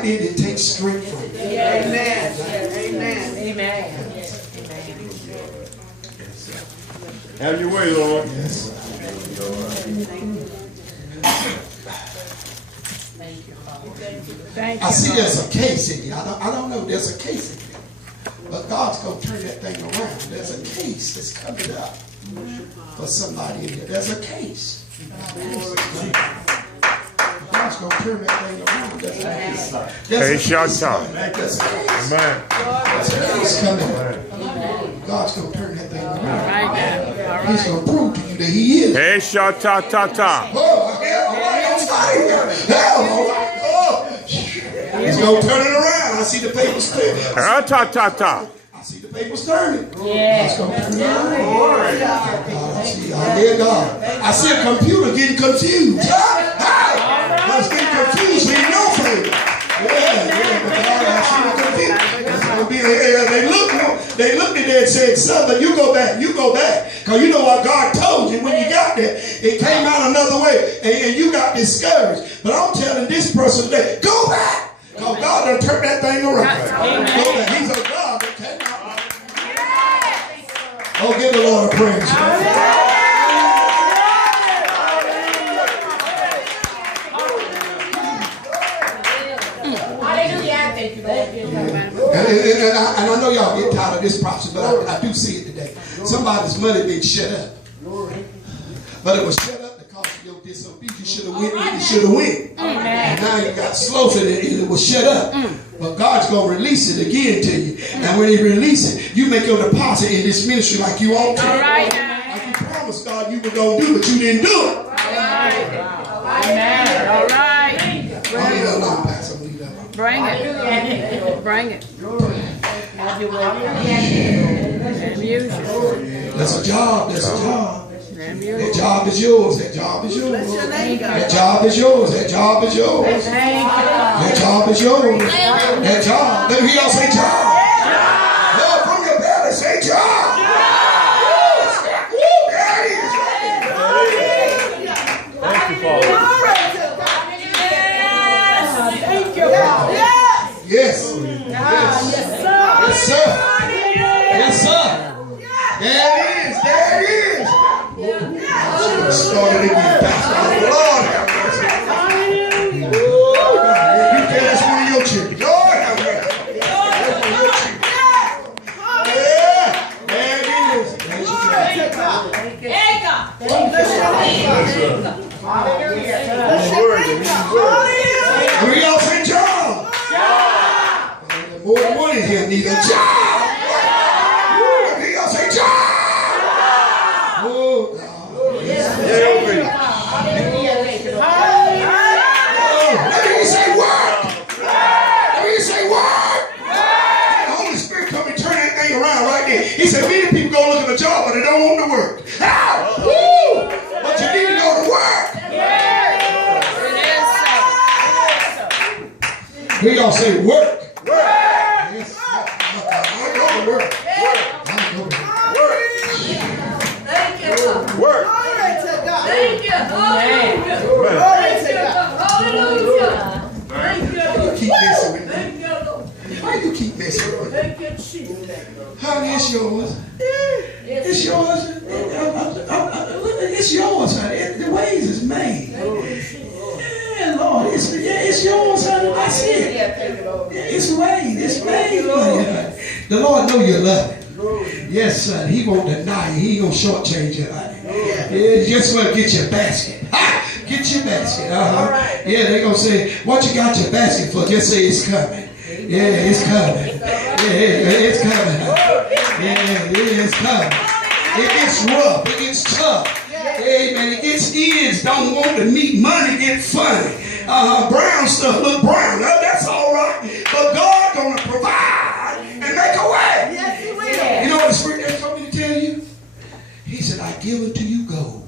right there that takes strength from you. Amen. Amen. Amen. Have your way, Lord. Yes. Thank you. I see there's a case in you. I don't know. There's a case in you. But God's going to turn that thing around. There's a case that's coming up for somebody in here. There's a case. God's going to turn that thing around. There's a case. There's a case coming. There's a case. Amen. There's a case coming. God's going to turn that thing around. Right now. All He's right. going to prove to you that he is. Hey, shot-ta-ta-ta. Oh, hell, all right. Oh, he's going to turn it around. I see the papers clear. Ta-ta-ta. I see the papers turning. Yeah. God's going to turn it around. I see a computer getting confused. It's getting confused, so you know favor. I see it confused. They looked at that and said, son, you go back. Because you know what God told you when you got there. It came out another way, and you got discouraged. But I'm telling this person today, go back. Because God done turned that thing around. Go back. He's a God that came out. Oh, give the Lord a praise. And I know y'all get tired of this process, but I do see it today. Somebody's money being shut up. But it was shut up because of your disobedience. You should have went when you should have went. And now you got sloth in it and it was shut up. But God's going to release it again to you. And when he releases it, you make your deposit in this ministry like you ought to. Like you promised God you were going to do, but you didn't do it. Amen. All right. I'll leave that alone, Pastor. I'll leave that alone. Bring it. Bring it. And use it. There's a job. There's a job. And use That it. job is yours. That job is yours. That job is yours. That job is yours. That job is yours. That job. Let me hear y'all say job. No, from your belly, say job. Woo, there it is. Thank you, Father. Yes. Yes, sir. Yes, sir. There it is. There it is. I should have started again. Pastor. Lord have mercy. You can ask one of your children. Lord have mercy. Yeah. There it is. There's your job. And we all say job. More than one in here need a job. We all say job. Oh, God. Let me say work. Let me say work. The Holy Spirit come and turn that thing around right there. He said, many people go look at a job, but they don't want to work. Woo! But you need to go to work. We all say work. Yes, I go to work. I go to work. Thank you. Work. Thank you. Hallelujah. Thank you. Keep messing with me. Thank you. Why you keep messing with me? Thank you, Jesus. Honey, it's yours. It's yours. It's yours, honey. The ways is made. Yeah, Lord, it's yours, honey. That's it. It's made. It's made for you, honey. The Lord know you love it. Yes, son. He won't deny you. He ain't gonna shortchange you, honey. Yeah, just want to get your basket. Ha! Get your basket. Yeah, they're gonna say, what you got your basket for? Just say it's coming. Yeah, it's coming. Yeah, it's coming. Yeah, it's coming. It gets rough. It gets tough. Amen. It gets ends. Don't want to meet money. Get funny. Brown stuff look brown. That's all right. But God gonna provide and make a way. Yes, He will. You know what the Spirit has told me to tell you? He said, I give it to you gold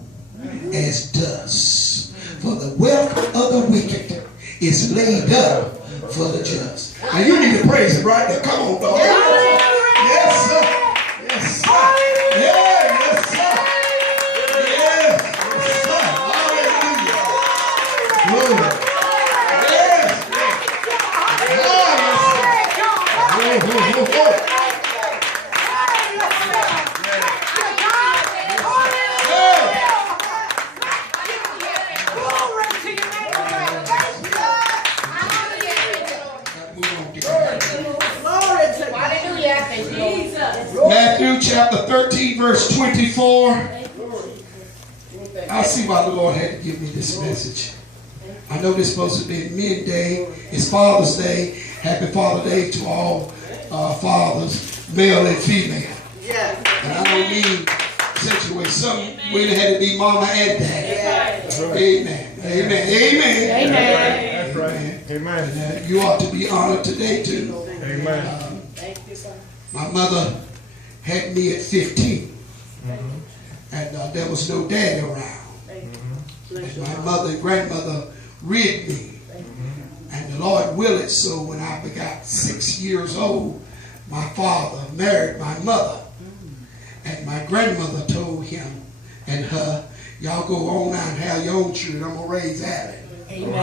as dust. For the wealth of the wicked is laid up for the just. Now you need to praise Him right there. Come on, dog. Yes, sir. Yes, sir. Yeah, yes, sir. Yes, yes, sir. Hallelujah. Glory. Yes. chapter 13, verse 24. I see why the Lord had to give me this message. I know this is supposed to be Men Day. It's Father's Day. Happy Father's Day to all fathers, male and female. And I don't mean accentuate. Some women had to be mama and daddy. Amen. Amen. Amen. Amen. That's right. Amen. And, you ought to be honored today too. Amen. My mother had me at 15. And there was no daddy around. And my mother and grandmother reared me. And the Lord will it so when I got 6 years old, my father married my mother. And my grandmother told him and her, y'all go on out and have your own children. I'm going to raise Allie. And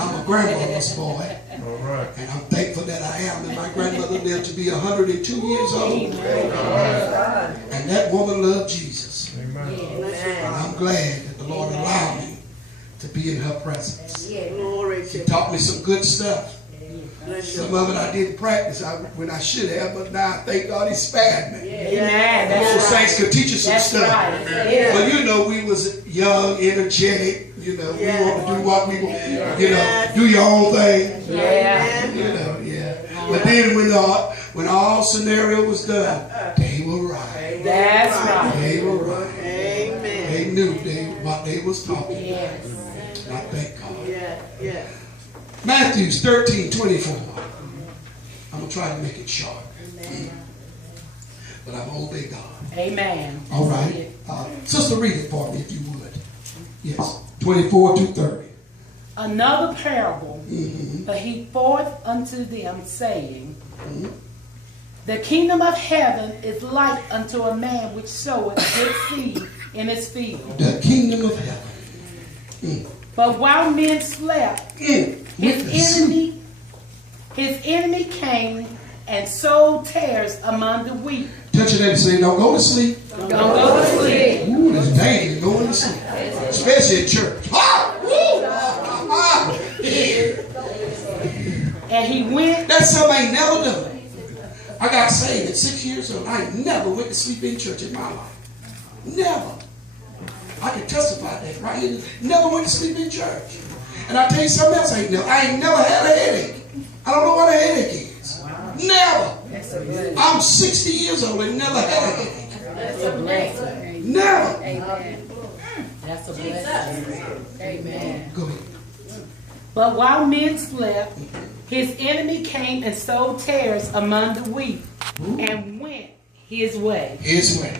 I'm a grandmother's boy. All right. And I'm thankful that I am. And my grandmother lived to be 102 years old. And that woman loved Jesus. Amen. And I'm glad that the Lord allowed me to be in her presence. She taught me some good stuff. Some of it I didn't practice when I should have, but now I thank God He spared me. Those saints could teach us some stuff. But you know, we was young, energetic. You know, we want to do what we want. You know, do your own thing. You know, But then when all scenario was done, they were right. That's right. They were right. They knew what they was talking about. And I thank God. Matthew 13:24. I'm going to try to make it short. But I'm going to obey God. Amen. All right. Sister, read it for me if you would. Yes. 24 to 30. Another parable but he forth unto them, saying, the kingdom of heaven is like unto a man which soweth good seed in his field. The kingdom of heaven. But while men slept, his enemy came and sowed tares among the wheat. Touch your neighbor and say, don't go to sleep. Don't go to sleep. Ooh, it's dangerous going to sleep. Especially in church. And he went. That's something I ain't never done. I got saved at 6 years old. I ain't never went to sleep in church in my life. Never. I can testify that right here. Never went to sleep in church. And I tell you something else, I ain't never had a headache. I don't know what a headache is. Never. I'm 60 years old and never had a headache. That's a blessing. Never. Amen. That's a blessing. Amen. Go ahead. But while men slept, his enemy came and sowed tares among the wheat and went his way. His way.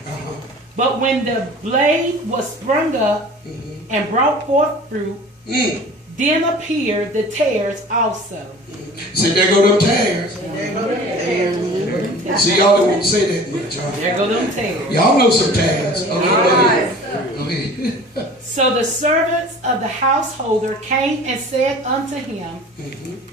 But when the blade was sprung up and brought forth fruit, then appeared the tares also. So there go them tares. See, y'all don't want to say that much, y'all. There go them tares. Y'all know some tares. Go ahead. So the servants of the householder came and said unto him,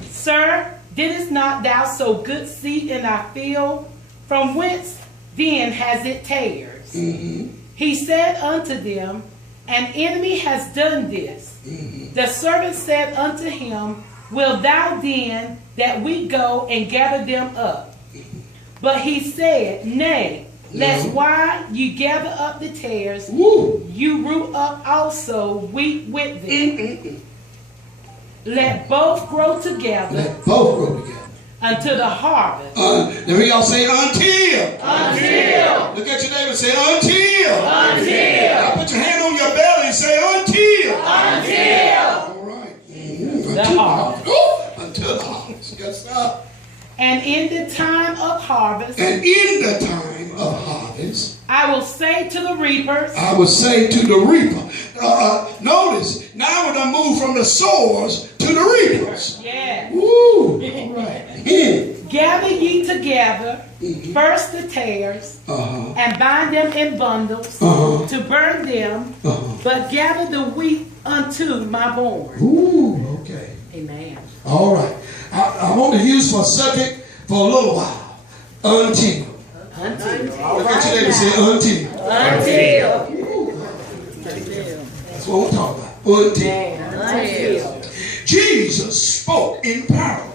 Sir, didst not thou sow good seed in thy field? From whence then has it tares? He said unto them, An enemy has done this. The servant said unto him, Wilt thou then that we go and gather them up? But he said, Nay, lest while you gather up the tares, you root up also wheat with them. Let both grow together. Let both grow together. Until the harvest. There y'all say until. Until. Look at your neighbor and say until. Until. Now put your hand on your belly and say until. Until. All right. The harvest. Until the harvest. Yes, sir. And in the time of harvest. And in the time of harvest. I will say to the reapers. I will say to the reaper. Notice, now we're going to move from the sowers to the reapers. Yeah. Woo. All right. Gather ye together first the tares and bind them in bundles to burn them, but gather the wheat unto my barn. Ooh, okay. Amen. All right. I want to use for a subject for a little while. Until. Until. Look at your neighbor and say until. Until. That's what we're talking about. Until. Jesus spoke in parables.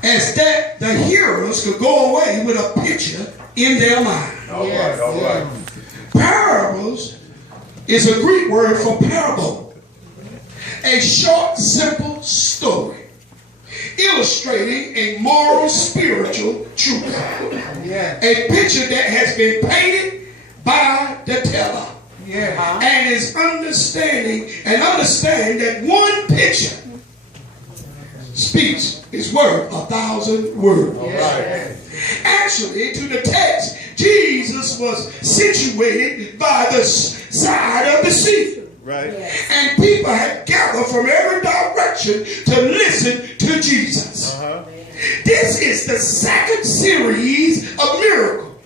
As that the hearers could go away with a picture in their mind. All right. Parables is a Greek word for parable. A short, simple story illustrating a moral, spiritual truth. A picture that has been painted by the teller. And is understand that one picture speaks is worth 1,000 words. Actually, to the text, Jesus was situated by the side of the sea. And people had gathered from every direction to listen to Jesus. This is the second series of miracles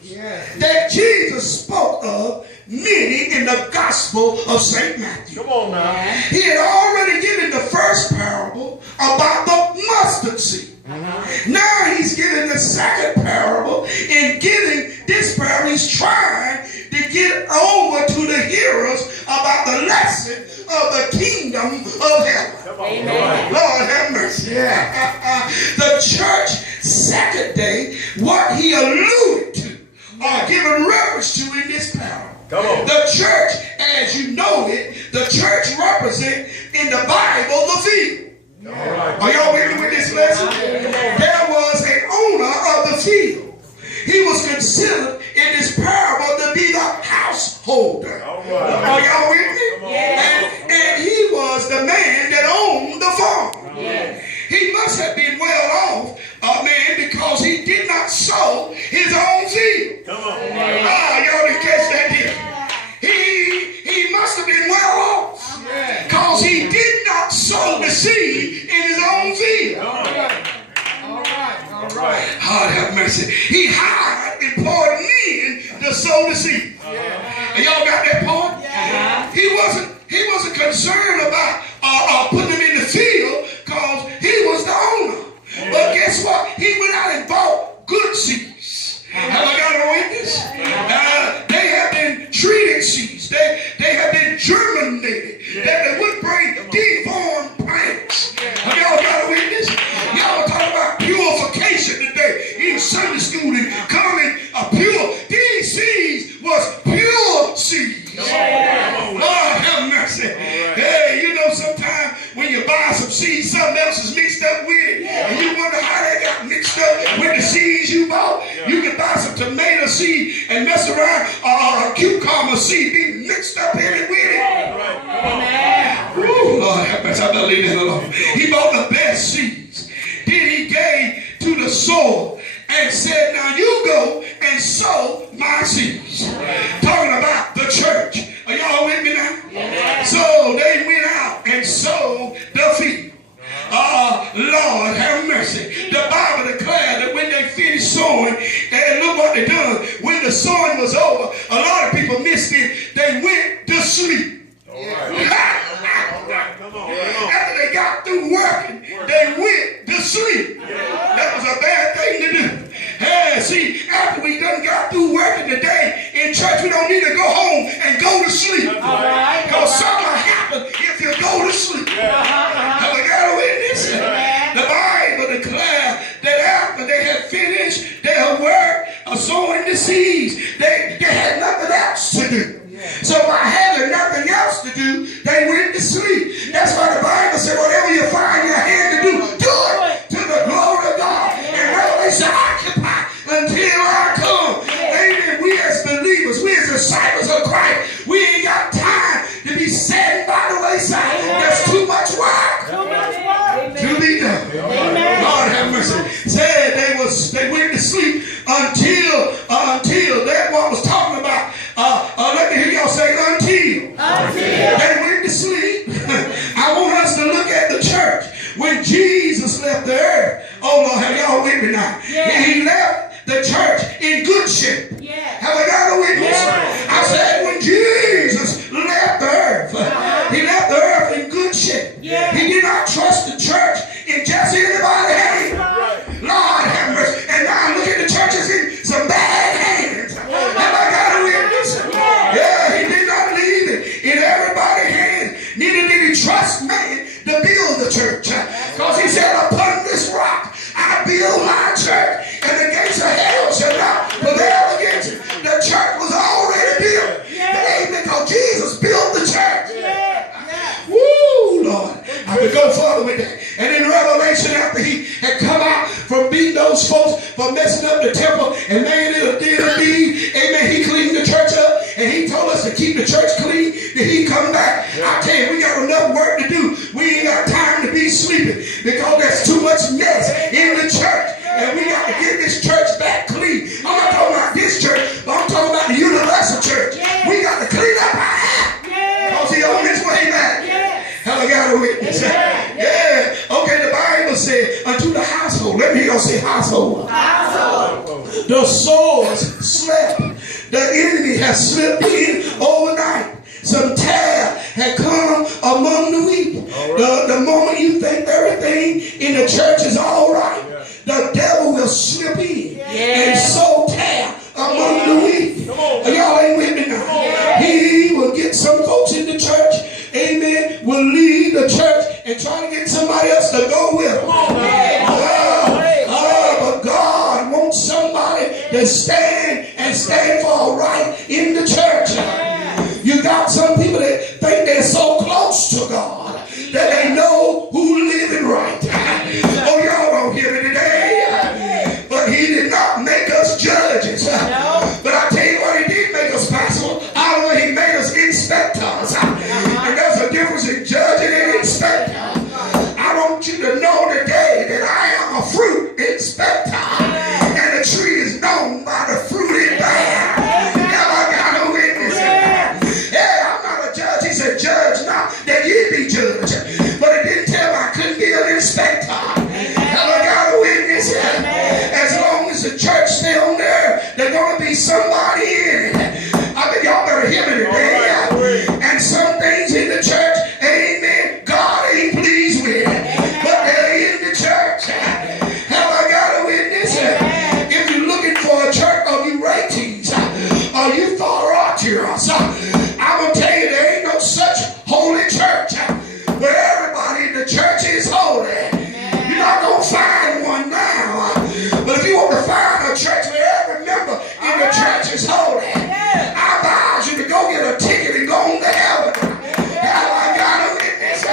that Jesus spoke of, many in the Gospel of St. Matthew. Come on now. He had already given the first parable about the mustard seed. Now he's giving the second parable. In giving this parable, he's trying to get over to the hearers about the lesson of the kingdom of heaven. Amen. Lord have mercy. The church second day, what he alluded to or given reference to in this parable. The church, as you know it, the church represents in the Bible the field. Are y'all with me with this lesson? There was an owner of the field. He was considered in this parable to be the householder. Are y'all with me? And he was the man that owned the farm. He must have been well off, man, because he did not sow his own field. Y'all didn't catch that here. He must have been well off because he did not sow the seed in his own field. All right. God have mercy. He hired important men to sow the seed. Y'all got that point? He wasn't concerned about putting them in the field because he was the owner. But guess what? He went out and bought good seeds. Have I got a witness? They have been treated seeds. They have been germinated. That they would bring deformed plants. Have y'all got a witness? Y'all talking about purification today in Sunday school and coming pure. These seeds was pure seeds. Lord have mercy. Hey, you know sometimes when you buy some seeds, something else is mixed up with it. And you wonder how they got mixed up with the seeds you bought. You can buy some tomato seed and mess around a cucumber seed be mixed up in it with it. Ooh, Lord have mercy. I better leave that alone. He bought the best seeds. Then he gave to the soil and said, now you go and sow my seeds. Talking about the church. Are y'all with me now? So they went out and sowed the field. Lord have mercy. The Bible declared that when they finished sowing, and look what they done. When the sowing was over, a lot of people missed it. They went to sleep. After they got through working, they went to sleep. That was a bad thing to do. Hey, see, after we done got through working today in church, we don't need to go home and go to sleep. Because something will happen if you go to sleep. Have I got a witness? The Bible declared that after they had finished their work of sowing the seeds, they had nothing else to do. So by having nothing else to do, they went to sleep. That's why the Bible said, whatever you find your hand to do it to the glory of God. And Revelation, occupy until I come. Amen. We as believers, we as disciples of Christ, we ain't got time to be sitting by the wayside. There's too much work to be done. Lord have mercy. Said they went to sleep until that what was talking about. Let me hear y'all say until. They went to sleep. I want us to look at the church. When Jesus left the earth, oh Lord, have y'all with me now? He left the church in good shape. Have I got a witness? I said when Jesus left the earth, he left the earth in good shape. He did not trust the church in just anybody's hands. Lord have mercy. And now look at the churches in some bad hands. Have I got a witness? He did not leave it in everybody's hands. Neither did he trust man to build the church. Because he said, upon this rock I build my church, and the gates of hell shall not prevail against for messing up the temple and made it a den of thieves. Amen. He cleaned the church up and he told us to keep the church clean. Then he come back. I tell you, we got enough work to do. We ain't got time to be sleeping because there's too much mess in the church. And we got to get this church back clean. I'm not talking about this church, but I'm talking about the universal church. We got to clean up our act. Because he on his way back. Hell, I got a witness. Yeah. Okay, the Bible said, unto the household. Let me go say household. The swords slept. The enemy has slipped in overnight. Some tear had come among the weak. The moment you think everything in the church is all right, the devil will slip in and sow tear among the weak. Y'all ain't with me now. He will get some folks in the church, amen, will leave the church and try to get somebody else to go with him. But God wants somebody to stand for right in the church. You got some people that think they're so close to God that they know who's living right. Oh, y'all don't hear me today. But he did not make us judges. But I tell you what, he did make us pastors. I don't know, he made us inspectors. And there's a difference in judging and inspector. I want you to know today that I am a fruit inspector. And the tree is known by the fruit it bears. Judge not that ye be judged, but it didn't tell me I couldn't be an inspector. Have I got a witness? As long as the church stay on there, there's going to be somebody in it. I think y'all better hear me today. And some things in the church, amen, God ain't pleased with, but they're in the church. Have I got a witness? If you're looking for a church of you ratings, or you thought I'm going to tell you, there ain't no such holy church where everybody in the church is holy. You're not going to find one now. But if you want to find a church where every member in the church is holy, I advise you to go get a ticket and go on to heaven. Have I got a witness?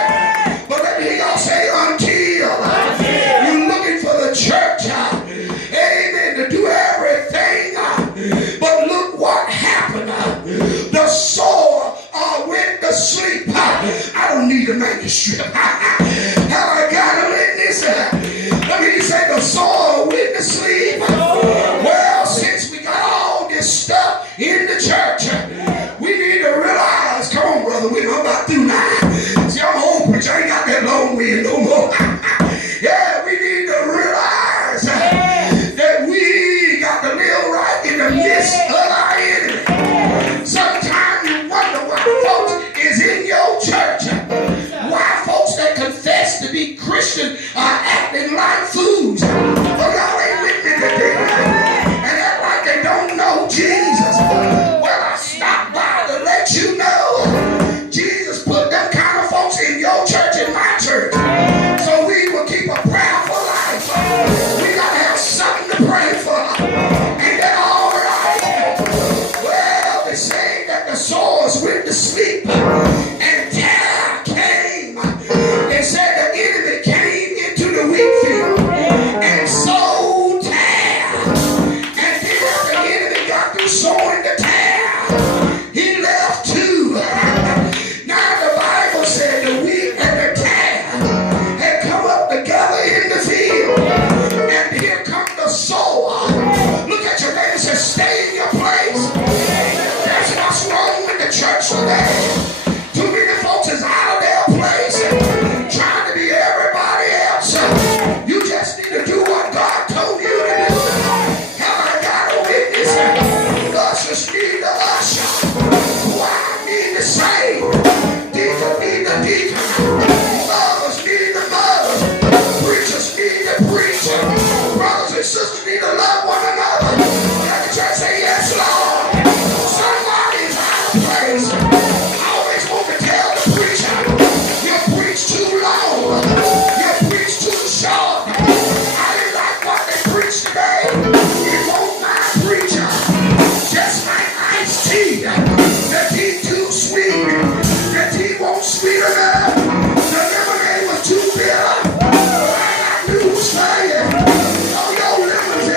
But let me hear y'all say, until you're looking for the church, amen, to do everything. But look what happened. The sower went to sleep. I don't need a manuscript. Have I got a witness? Let me say the sower went to sleep. Well, since we got all this stuff in the church, we need to realize, come on, brother, I'm about through now. See, I'm an old preacher. I ain't got that long wind no more. Yeah, we need to realize that we got to live right in the midst of our enemy. Sometimes you wonder why folks is in your church. Why folks that confess to be Christian are acting like fools. Well, y'all ain't with me today. And act like they don't know Jesus. Well, I stopped by to let you know Jesus put them kind of folks in your church and my church. So we will keep a prayerful life. We got to have something to pray for. Ain't that all right? Well, they say that the swords went to sleep and terror came. They said the enemy came into the wheat field and sowed terror. And then after the enemy got through sowing the terror, he left too. Now the Bible said the wheat and the terror had come up together in the field. And here comes the sower. Look at your neighbor and say, stay in your place. That's what's wrong with the church today. Too many folks is out of their place, trying to be everybody else. You just need to do what God told you to do. Have I got a witness? Ushers need the usher. Choir need the sing. Deacon need the deacon. Mothers need the mothers. Preachers need the preacher. Brothers and sisters need to love one another. Let the church say, yes, Lord. Somebody's out of place. I always want to tell the preacher, you preach too long. You preach too short. I didn't like what they preached today. It won't my preacher. Just like iced tea. The tea too sweet. The tea won't sweet enough. The lemonade was too bitter. I got news for you. Oh, your liver's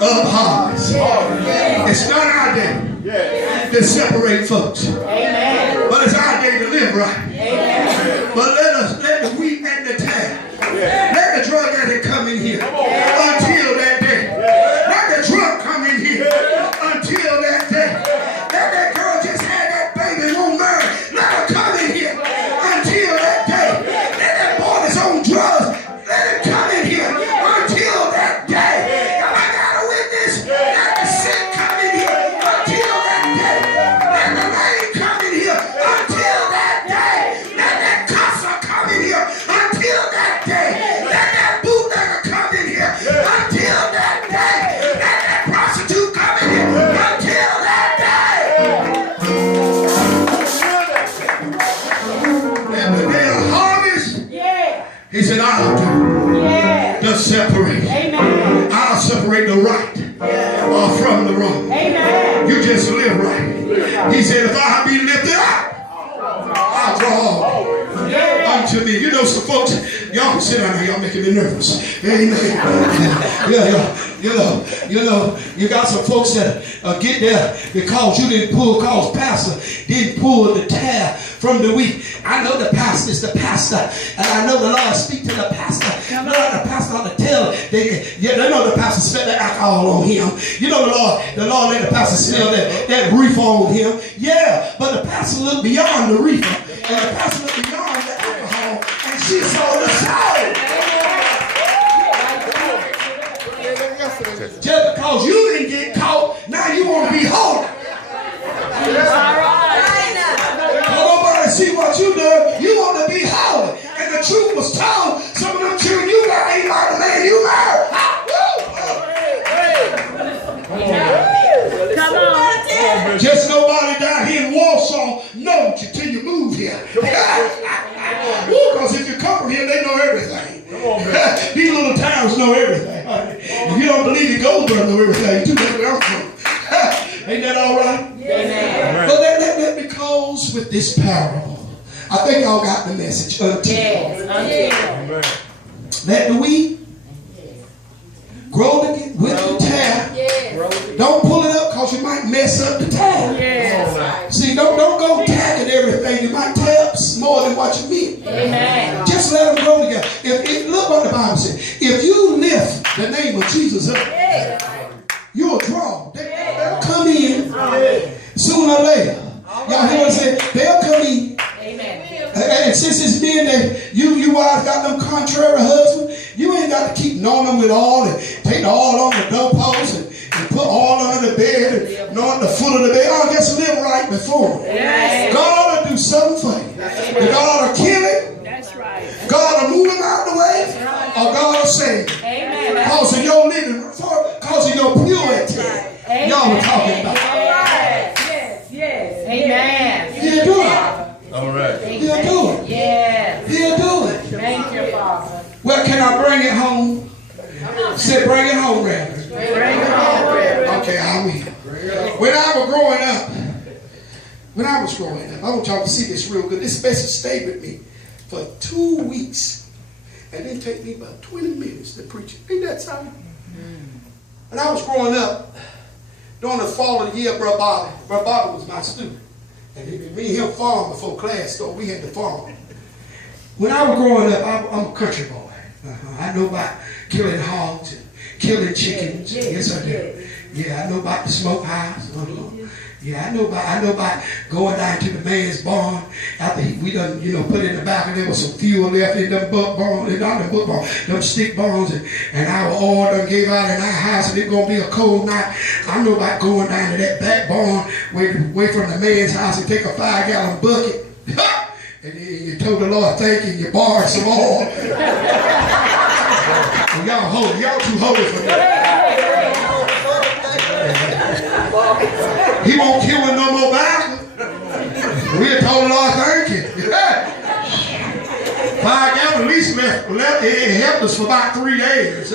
of harvest. It's not our day to separate folks. But it's our day to live right. But let the wheat and the tare, let the drug addict come in here until that day. Let the drunk come in here until that day. Let that girl just had that baby won't marry. Let her come in here until that day. Let that boy that's on drugs, let him come in here until that day. I got a witness. Let the sick come in here until that day. Let the lame come in here until that day. Let that cusser come in here until that day. Let that bootlegger come in here until that day. Let that prostitute come in here until that day. And the day of harvest, he said, I'll do the separation. I'll separate the right from the wrong. You just live right. He said, if I be lifted up, I'll draw unto me. You know some folks, y'all can sit down here, y'all making me nervous. Amen. You got some folks that get there because you didn't pull, cause pastor didn't pull the tare from the wheat. I know the pastor is the pastor, and I know the Lord speak to the pastor. You know the pastor ought to tell. They know the pastor smell the alcohol on him. You know the Lord let the pastor smell that reefer on him. Yeah, but the pastor looked beyond the reefer, and the pastor looked beyond the alcohol, and she saw the soul. Just because you didn't get caught, now you want to be holy. Nobody see what you do. You want to be holy. And the truth was told. Some of them children you got ain't like the man you married. Come on. Just nobody down here in Warsaw knows you till you move here. Because if you come from here, they know everything. These little towns know everything. If you don't believe it, Goldberg know everything too. That's where I'm from. Ain't that all right? Amen. But let me close with this parable. I think y'all got the message. Let the wheat grow with the tare. Don't pull it up because you might mess up the tare. See, don't go tagging everything. You might tear up more than what you mean. Amen. Just let them grow together. Look what the Bible says. If you lift the name of Jesus up, you'll draw. They'll come in sooner or later. Y'all hear what I say? They'll come in. Amen. And since it's men that you wives got them contrary husbands, you ain't got to keep knowing them with all and take the oil on the doorpost and put oil under the bed and anoint the foot of the bed. Oh, just live right before him. Yes. God ought to do something for you. God ought to kill it. That's right. God ought to move him out of the way. Or God will save him. Amen. Because of your living, because of your purity. Y'all were talking about. Yes. Amen. He'll do it. All right. He'll do it. Yes. He'll do it. Thank you, Father. Well, can I bring it home? Say, bring it home, Reverend. Bring it home, Reverend. Okay, I will. When I was growing up, I want y'all to see this real good. This message stayed with me for 2 weeks. And it take me about 20 minutes to preach it. Ain't that something? When I was growing up, during the fall of the year, Brother Bobby was my student. And me and him farmed before class started. We had to farm. When I was growing up, I'm a country boy. I know about killing hogs and killing chickens. Yes, I do. Yeah, I know about the smokehouse. Yeah, I know about going down to the man's barn after we done, put in the back and there was some fuel left in them buck barns, them stick barns, and our oil done gave out in our house and it's gonna be a cold night. I know about going down to that back barn away from the man's house and take a 5-gallon bucket. And you told the Lord thank you, and you borrowed some oil. And y'all too holy for that. He won't kill with no more bastard. We told the Lord thank you. 5 gallons at least left. It helped us for about 3 days.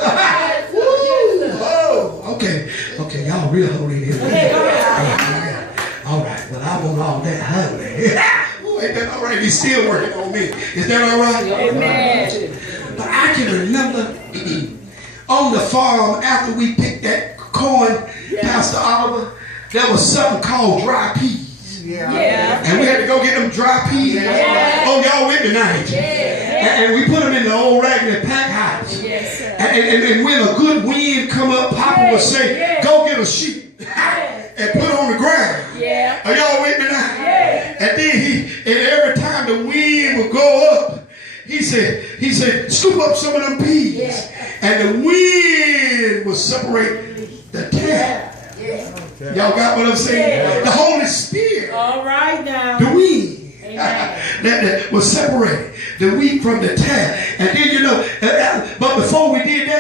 Okay, y'all real holy here. All right, well, I want all that honey. Ain't that all right? He's still working on me. Is that all right? Amen. But I can remember on the farm after we picked that corn corn, Pastor Oliver, there was something called dry peas. And we had to go get them dry peas. Oh, y'all with me tonight? And we put them in the old raggedy pack house. And when a good wind come up, Papa would say, go get a sheet and put it on the ground. Are y'all with me now? And then every time the wind would go up, he said, scoop up some of them peas. And the wind would separate the tare. Y'all got what I'm saying? The Holy Spirit. All right now. The wind. that was separated the wheat from the tare. And then, but before we did that,